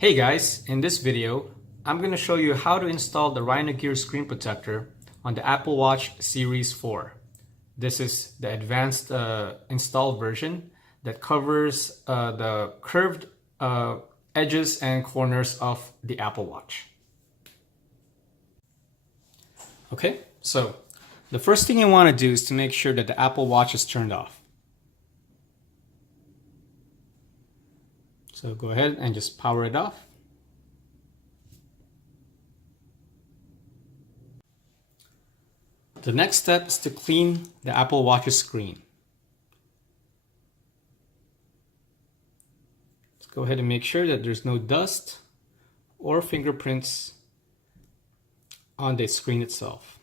Hey guys, in this video, I'm going to show you how to install the Rhino-Gear screen protector on the Apple Watch Series 4. This is the advanced install version that covers the curved edges and corners of the Apple Watch. Okay, so the first thing you want to do is to make sure that the Apple Watch is turned off. So go ahead and just power it off. The next step is to clean the Apple Watch's screen. Let's go ahead and make sure that there's no dust or fingerprints on the screen itself.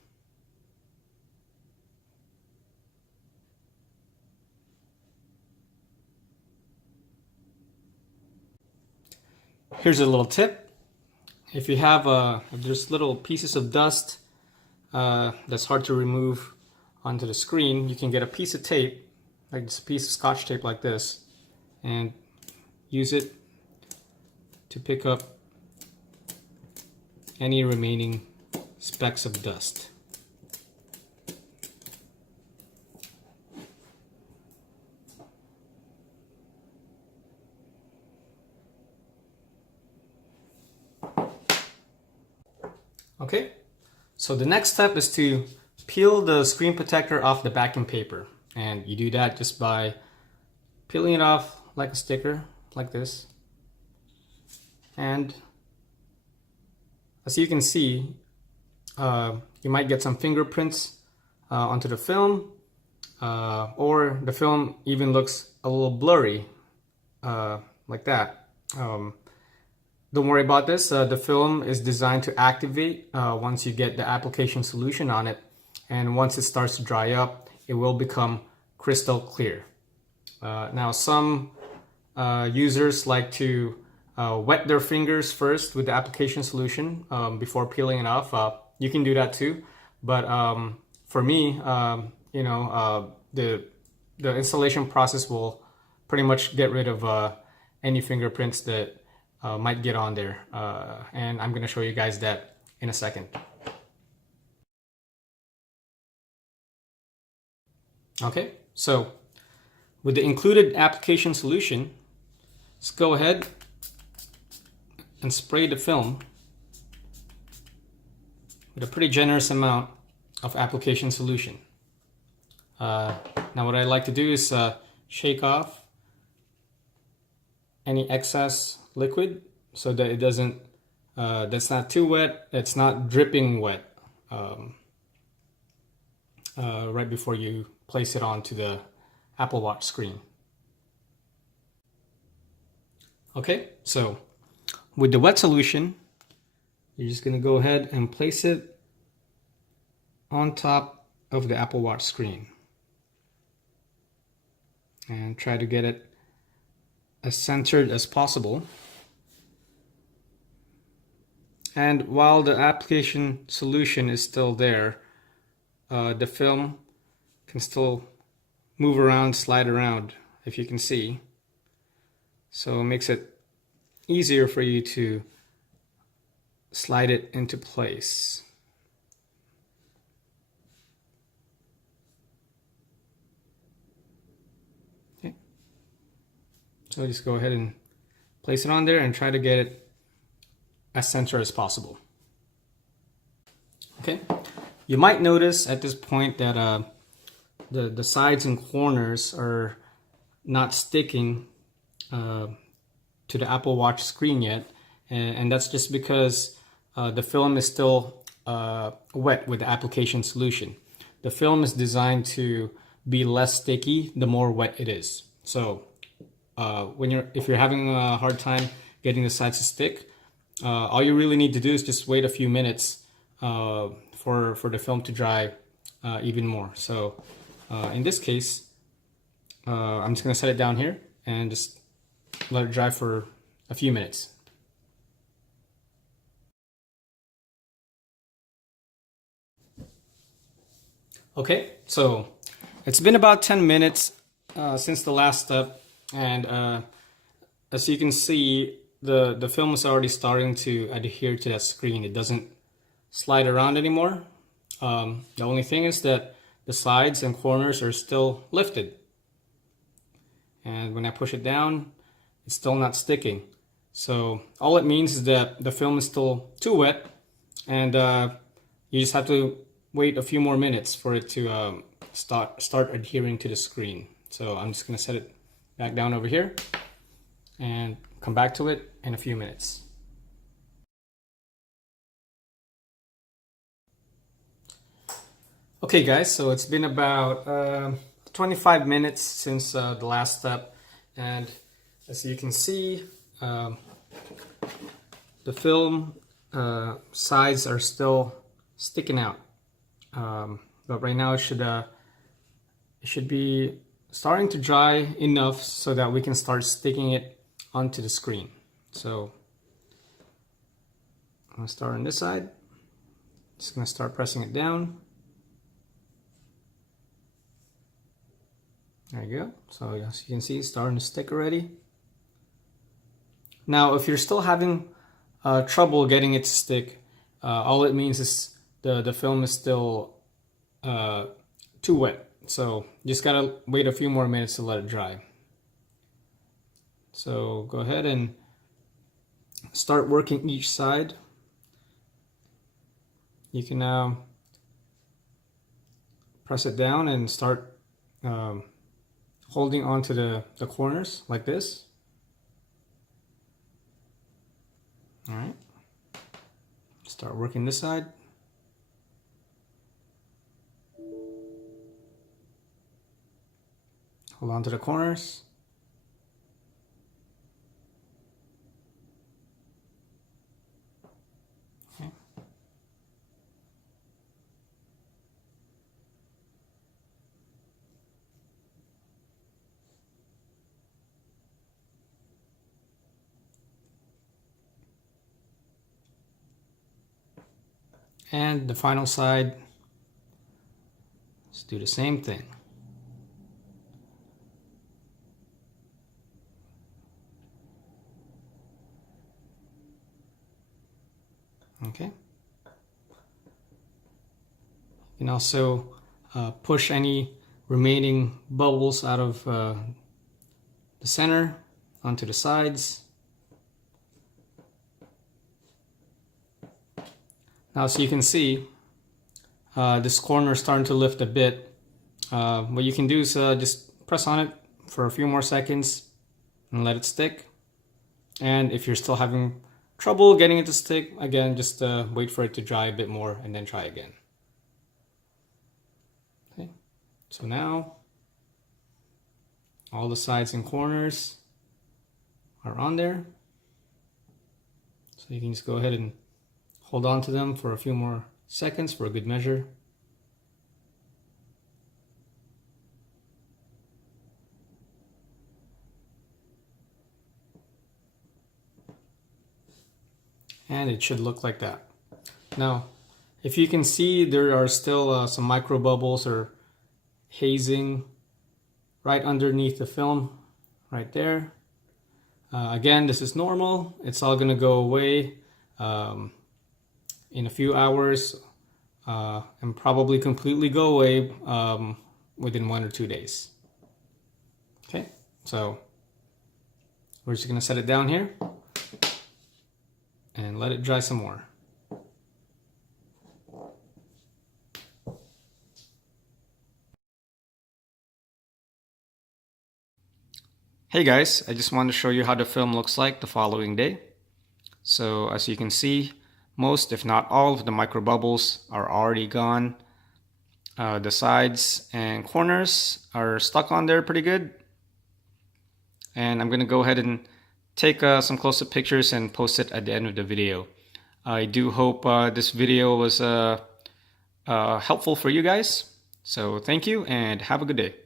Here's a little tip. If you have if there's little pieces of dust that's hard to remove onto the screen, you can get a piece of tape, like this piece of Scotch tape like this, and use it to pick up any remaining specks of dust. Okay, so the next step is to peel the screen protector off the backing paper, and you do that just by peeling it off like a sticker, like this. And as you can see, you might get some fingerprints onto the film, or the film even looks a little blurry, like that. Don't worry about this. The film is designed to activate once you get the application solution on it, and once it starts to dry up, it will become crystal clear. Now, some users like to wet their fingers first with the application solution before peeling it off. You can do that too, but for me, the installation process will pretty much get rid of any fingerprints that might get on there, and I'm going to show you guys that in a second. Okay, so with the included application solution, let's go ahead and spray the film with a pretty generous amount of application solution. Now what I like to do is shake off any excess liquid so that it doesn't, that's not too wet, it's not dripping wet right before you place it onto the Apple Watch screen. Okay, so with the wet solution, you're just going to go ahead and place it on top of the Apple Watch screen and try to get it as centered as possible. And while the application solution is still there, the film can still move around, slide around, if you can see. So it makes it easier for you to slide it into place. Okay. So just go ahead and place it on there and try to get it as center as possible. Okay. You might notice at this point that the sides and corners are not sticking to the Apple Watch screen yet, and that's just because the film is still wet with the application solution. The film is designed to be less sticky the more wet it is. So if you're having a hard time getting the sides to stick, all you really need to do is just wait a few minutes for the film to dry even more. So in this case, I'm just going to set it down here and just let it dry for a few minutes. Okay, so it's been about 10 minutes since the last step, and as you can see, the film is already starting to adhere to that screen. It doesn't slide around anymore. The only thing is that the sides and corners are still lifted. And when I push it down, it's still not sticking. So all it means is that the film is still too wet, and you just have to wait a few more minutes for it to start adhering to the screen. So I'm just going to set it back down over here and come back to it in a few minutes. Okay guys, so it's been about 25 minutes since the last step, and as you can see, the film sides are still sticking out, but right now it should be starting to dry enough so that we can start sticking it onto the screen. So I'm going to start on this side. Just going to start pressing it down. There you go. So as you can see, it's starting to stick already. Now, if you're still having trouble getting it to stick, all it means is the film is still too wet. So you just gotta wait a few more minutes to let it dry. So go ahead and start working each side. You can now press it down and start holding onto the corners like this. All right. Start working this side. Hold on to the corners. Okay. And the final side, let's do the same thing. Okay. You can also push any remaining bubbles out of the center onto the sides. Now, so you can see this corner is starting to lift a bit. What you can do is just press on it for a few more seconds and let it stick. And if you're still having trouble getting it to stick, again, just wait for it to dry a bit more and then try again. Okay. So now all the sides and corners are on there. So you can just go ahead and hold on to them for a few more seconds for a good measure. And it should look like that. Now, if you can see, there are still some micro bubbles or hazing right underneath the film, right there. Again, this is normal. It's all gonna go away in a few hours and probably completely go away within 1 or 2 days. Okay, so we're just gonna set it down here and let it dry some more. Hey guys, I just wanted to show you how the film looks like the following day. So as you can see, most if not all of the micro bubbles are already gone. The sides and corners are stuck on there pretty good. And I'm gonna go ahead and take some close-up pictures and post it at the end of the video. I do hope this video was helpful for you guys. So thank you and have a good day.